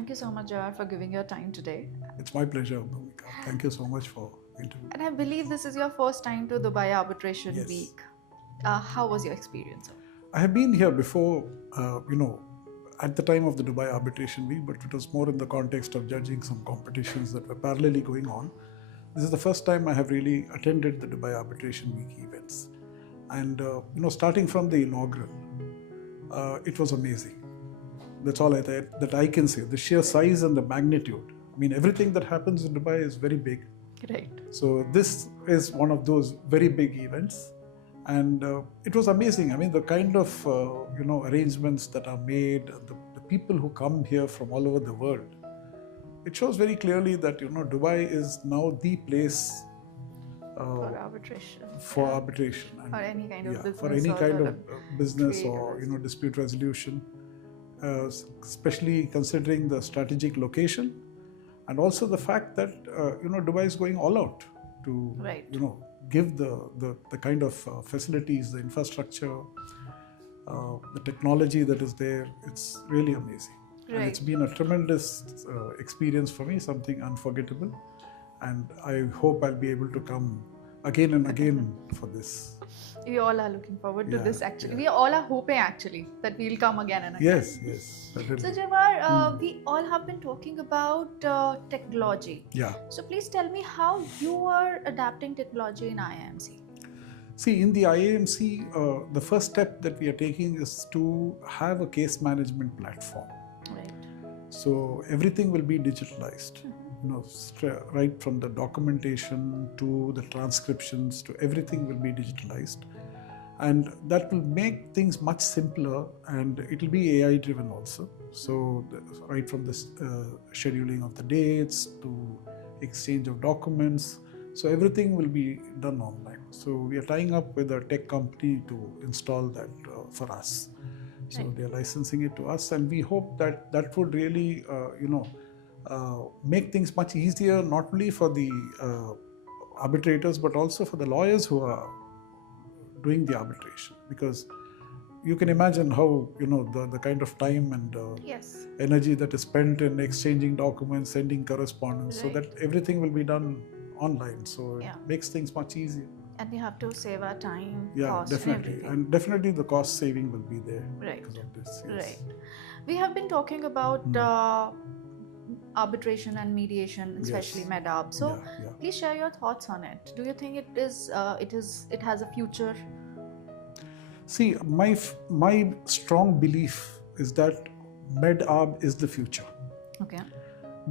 Thank you so much, Jawad, for giving your time today. It's my pleasure, Bhumika. Thank you so much for interviewing. And I believe this is your first time to Dubai Arbitration Yes. Week. How was your experience? I have been here before, at the time of the Dubai Arbitration Week, but it was more in the context of judging some competitions that were parallelly going on. This is the first time I have really attended the Dubai Arbitration Week events. And, starting from the inaugural, it was amazing. That's all that I can say. The sheer size and the magnitude. I mean, everything that happens in Dubai is very big. Right. So this is one of those very big events. And it was amazing. I mean, the kind of, arrangements that are made, the people who come here from all over the world, it shows very clearly that, Dubai is now the place For arbitration. for arbitration. And, Or any kind of business. for any or kind sort of business trade or, dispute resolution, especially considering the strategic location and also the fact that, Dubai is going all out to, Right. give the kind of facilities, the infrastructure, the technology that is there. It's really amazing. Right. And it's been a tremendous experience for me, something unforgettable. And I hope I'll be able to come again and again for this. We all are looking forward to Yeah, this actually. yeah. We all are hoping actually that we'll come again and again. Yes, certainly. So Jawad, we all have been talking about technology. Yeah. So please tell me how you are adapting technology in IAMC. See, in the IAMC, the first step that we are taking is to have a case management platform. Right. So everything will be digitalized. Right from the documentation to the transcriptions to everything will be digitalized. And that will make things much simpler, and it will be AI driven also. So right from the scheduling of the dates to exchange of documents. So everything will be done online. So we are tying up with a tech company to install that for us. So Right. they are licensing it to us, and we hope that that would really, make things much easier, not only for the arbitrators, but also for the lawyers who are doing the arbitration. Because you can imagine how, the kind of time and Yes. energy that is spent in exchanging documents, sending correspondence, Right. so that everything will be done online. So Yeah. it makes things much easier. And we have to save our time, Yeah, cost, definitely. and everything. And definitely the cost saving will be there Right. because of this. Yes. Right. We have been talking about arbitration and mediation, especially Yes. MEDAB. So Yeah. please share your thoughts on it. Do you think it has a future? See, my strong belief is that MedArb is the future, Okay.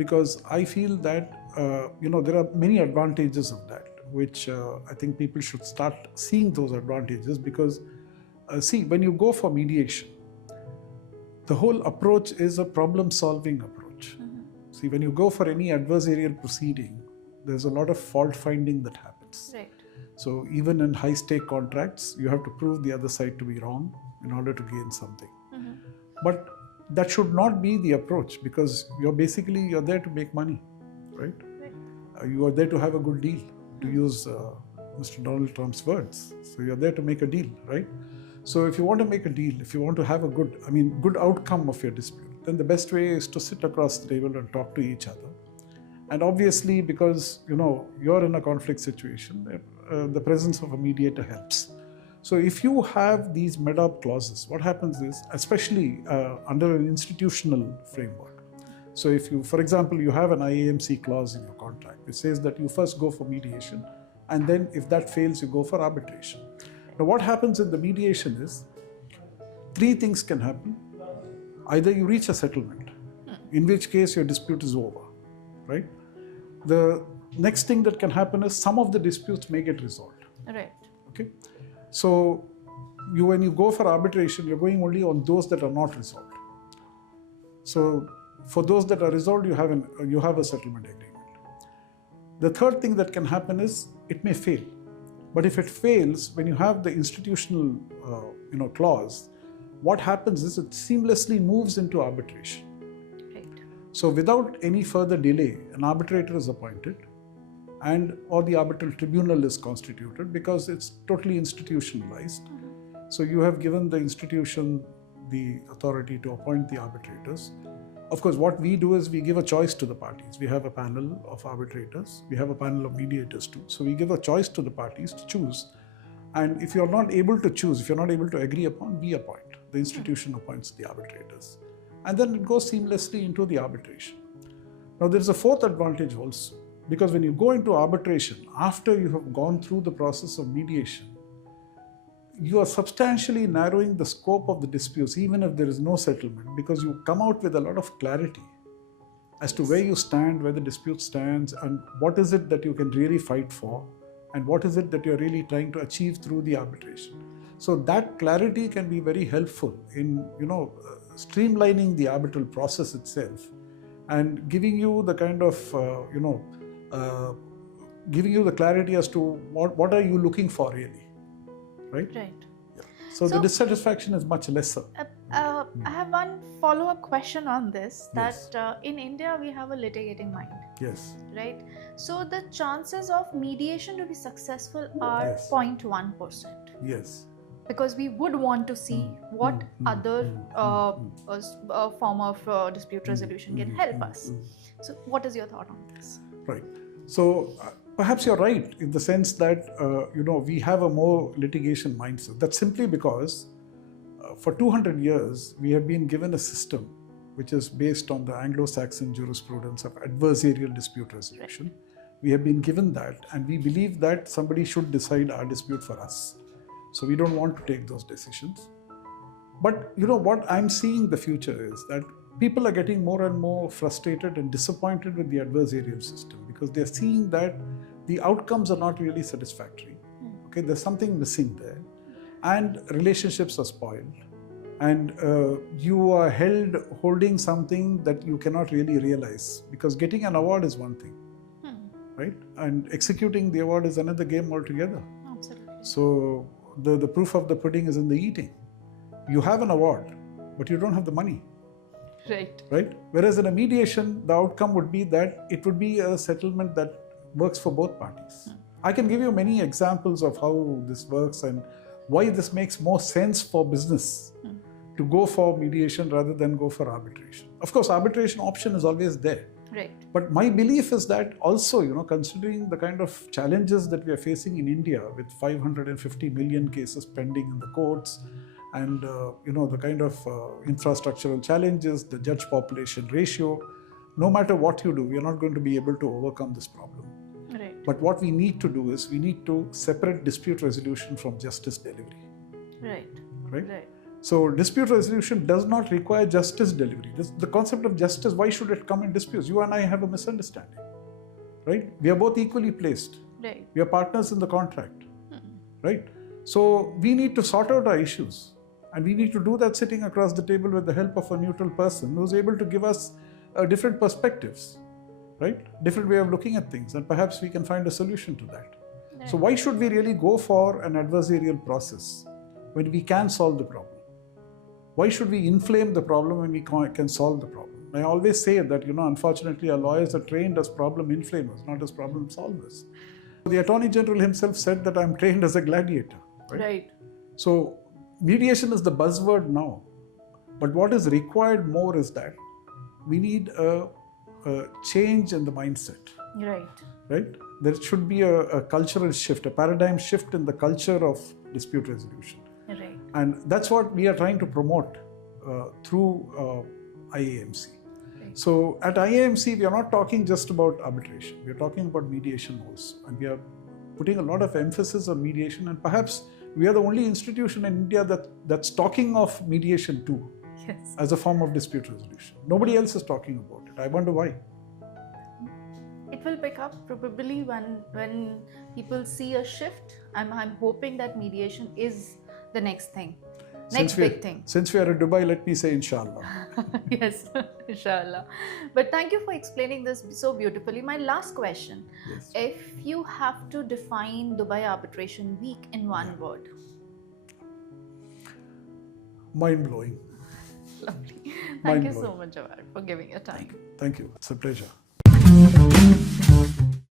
because I feel that there are many advantages of that, which I think people should start seeing those advantages. Because when you go for mediation, the whole approach is a problem-solving approach. See, when you go for any adversarial proceeding, there's a lot of fault finding that happens. Right. So even in high-stake contracts, you have to prove the other side to be wrong in order to gain something. But that should not be the approach, because you're there to make money, right? You are there to have a good deal, to use Mr. Donald Trump's words. So you're there to make a deal, right? So if you want to make a deal, if you want to have a good outcome of your dispute, then the best way is to sit across the table and talk to each other. And obviously, because you're in a conflict situation, the presence of a mediator helps. So if you have these MEDAB clauses, what happens is, especially under an institutional framework. So if you, for example, you have an IAMC clause in your contract, which says that you first go for mediation, and then if that fails, you go for arbitration. Now what happens in the mediation is, three things can happen. Either you reach a settlement, in which case your dispute is over, right? The next thing that can happen is some of the disputes may get resolved. Right. Okay. So when you go for arbitration, you're going only on those that are not resolved. So for those that are resolved, you have a settlement agreement. The third thing that can happen is it may fail. But if it fails, when you have the institutional clause, what happens is it seamlessly moves into arbitration. Right. So without any further delay, an arbitrator is appointed, or the arbitral tribunal is constituted, because it's totally institutionalized. So you have given the institution the authority to appoint the arbitrators, Of course, what we do is we give a choice to the parties. We have a panel of arbitrators. We have a panel of mediators too. So we give a choice to the parties to choose. And if you're not able to choose, if you're not able to agree upon, we appoint. The institution appoints the arbitrators. And then it goes seamlessly into the arbitration. Now, there is a fourth advantage also. Because when you go into arbitration, after you have gone through the process of mediation, you are substantially narrowing the scope of the disputes, even if there is no settlement, because you come out with a lot of clarity as to where you stand, where the dispute stands, and what is it that you can really fight for, and what is it that you're really trying to achieve through the arbitration. So that clarity can be very helpful in, streamlining the arbitral process itself and giving you the kind of, giving you the clarity as to what are you looking for really. Right? Right. Yeah. So the dissatisfaction is much lesser. I have one follow-up question on this, that Yes. in India we have a litigating mind. Yes. Right? So the chances of mediation to be successful are Yes. 0.1%. Yes. Because we would want to see what other form of dispute resolution can help us. So what is your thought on this? Right. So perhaps you're right in the sense that, we have a more litigation mindset. That's simply because for 200 years, we have been given a system which is based on the Anglo-Saxon jurisprudence of adversarial dispute resolution. Right. We have been given that, and we believe that somebody should decide our dispute for us. So we don't want to take those decisions. But what I'm seeing the future is that people are getting more and more frustrated and disappointed with the adversarial system because they're seeing that the outcomes are not really satisfactory. Okay, there's something missing there, and relationships are spoiled, and you are holding something that you cannot really realize, because getting an award is one thing, right? And executing the award is another game altogether. Absolutely. So the proof of the pudding is in the eating. You have an award, but you don't have the money. Right. Right? Whereas in a mediation, the outcome would be that it would be a settlement that works for both parties. I can give you many examples of how this works and why this makes more sense for business to go for mediation rather than go for arbitration. Of course, arbitration option is always there. Right. But my belief is that also, considering the kind of challenges that we are facing in India with 550 million cases pending in the courts, and the kind of infrastructural challenges, the judge population ratio, no matter what you do, we are not going to be able to overcome this problem. Right. But what we need to do is we need to separate dispute resolution from justice delivery. Right. Right? So dispute resolution does not require justice delivery. The concept of justice, why should it come in disputes? You and I have a misunderstanding. Right? We are both equally placed. Right. We are partners in the contract. Right? So we need to sort out our issues. And we need to do that sitting across the table with the help of a neutral person who's able to give us different perspectives, right? Different way of looking at things, and perhaps we can find a solution to that. Right. So why should we really go for an adversarial process when we can solve the problem? Why should we inflame the problem when we can solve the problem? I always say that, unfortunately, our lawyers are trained as problem inflamers, not as problem solvers. The Attorney General himself said that I'm trained as a gladiator, right? Right. So mediation is the buzzword now, but what is required more is that we need a change in the mindset. Right. Right? There should be a cultural shift, a paradigm shift in the culture of dispute resolution. Right. And that's what we are trying to promote through IAMC. Right. So at IAMC, we are not talking just about arbitration. We are talking about mediation also. And we are putting a lot of emphasis on mediation, and perhaps we are the only institution in India that's talking of mediation too, yes, as a form of dispute resolution. Nobody else is talking about it. I wonder why. It will pick up probably when people see a shift. I'm hoping that mediation is the next thing, big thing. Since we are in Dubai, let me say inshallah. Yes, inshallah. But thank you for explaining this so beautifully. My last question, Yes. If you have to define Dubai Arbitration Week in one word. Mind-blowing. Lovely. Thank you so much, Jawad, for giving your time. Thank you. It's a pleasure.